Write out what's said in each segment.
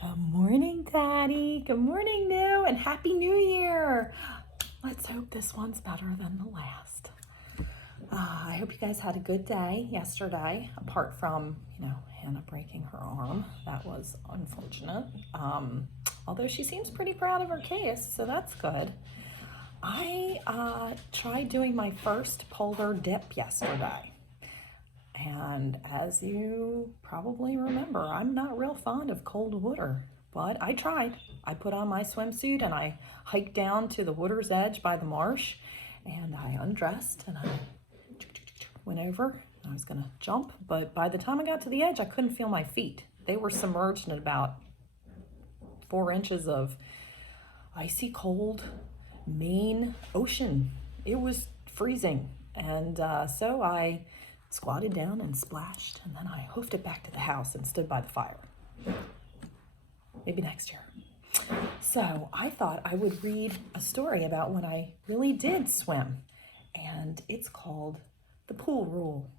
Good morning, Daddy. Good morning, Moo, and Happy New Year. Let's hope this one's better than the last. I hope you guys had a good day yesterday, apart from, Hannah breaking her arm. That was unfortunate. Although she seems pretty proud of her case, so that's good. I tried doing my first polar dip yesterday. And as you probably remember, I'm not real fond of cold water, but I tried. I put on my swimsuit and I hiked down to the water's edge by the marsh, and I undressed and I went over. I was gonna jump, but by the time I got to the edge, I couldn't feel my feet. They were submerged in about 4 inches of icy cold Maine ocean. It was freezing, and so I squatted down and splashed, and then I hoofed it back to the house and stood by the fire. Maybe next year. So I thought I would read a story about when I really did swim, and it's called The Pool Rule.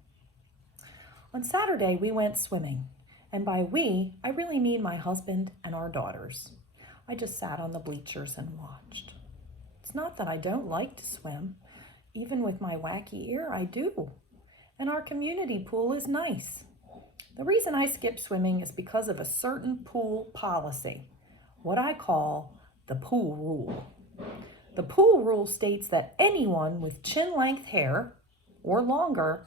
On Saturday, we went swimming, and by we, I really mean my husband and our daughters. I just sat on the bleachers and watched. It's not that I don't like to swim. Even with my wacky ear, I do. And our community pool is nice. The reason I skip swimming is because of a certain pool policy, what I call the pool rule. The pool rule states that anyone with chin-length hair or longer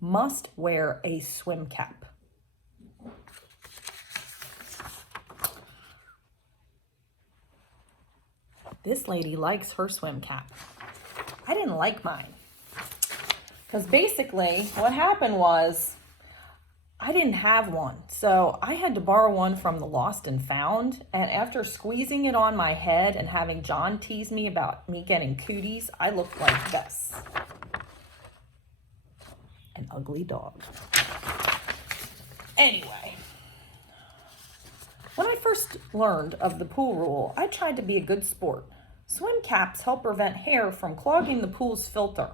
must wear a swim cap. This lady likes her swim cap. I didn't like mine. Because basically what happened was I didn't have one. So I had to borrow one from the Lost and Found. And after squeezing it on my head and having John tease me about me getting cooties, I looked like this. An ugly dog. Anyway, when I first learned of the pool rule, I tried to be a good sport. Swim caps help prevent hair from clogging the pool's filter,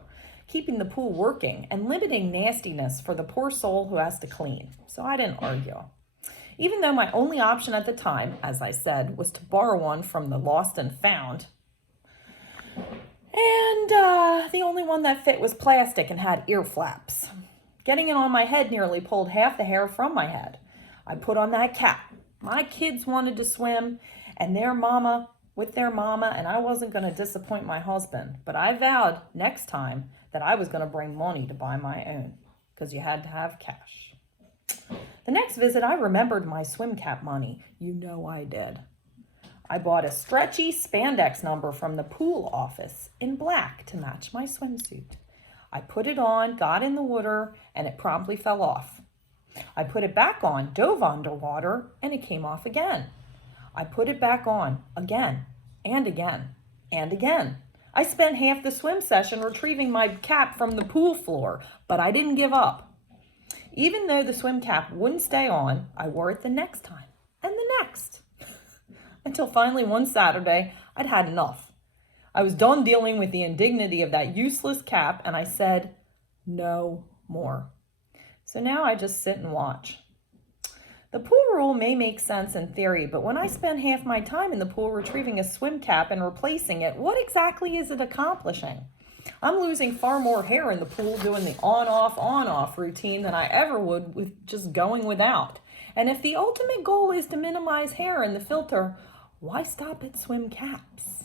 keeping the pool working, and limiting nastiness for the poor soul who has to clean. So I didn't argue. Even though my only option at the time, as I said, was to borrow one from the Lost and Found, and the only one that fit was plastic and had ear flaps. Getting it on my head nearly pulled half the hair from my head. I put on that cap. My kids wanted to swim, and their mama, and I wasn't going to disappoint my husband. But I vowed next time that I was going to bring money to buy my own, because you had to have cash. The next visit, I remembered my swim cap money. You know I did. I bought a stretchy spandex number from the pool office in black to match my swimsuit. I put it on, got in the water, and it promptly fell off. I put it back on, dove underwater, and it came off again. I put it back on again and again and again. I spent half the swim session retrieving my cap from the pool floor, but I didn't give up. Even though the swim cap wouldn't stay on, I wore it the next time and the next. Until finally one Saturday, I'd had enough. I was done dealing with the indignity of that useless cap, and I said, no more. So now I just sit and watch. The pool rule may make sense in theory, but when I spend half my time in the pool retrieving a swim cap and replacing it, what exactly is it accomplishing? I'm losing far more hair in the pool doing the on-off routine than I ever would with just going without. And if the ultimate goal is to minimize hair in the filter, why stop at swim caps?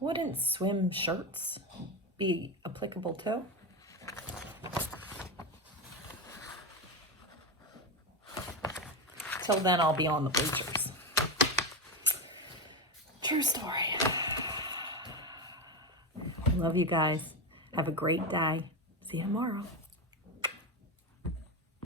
Wouldn't swim shirts be applicable too? Till then, I'll be on the bleachers. True story. I love you guys. Have a great day. See you tomorrow.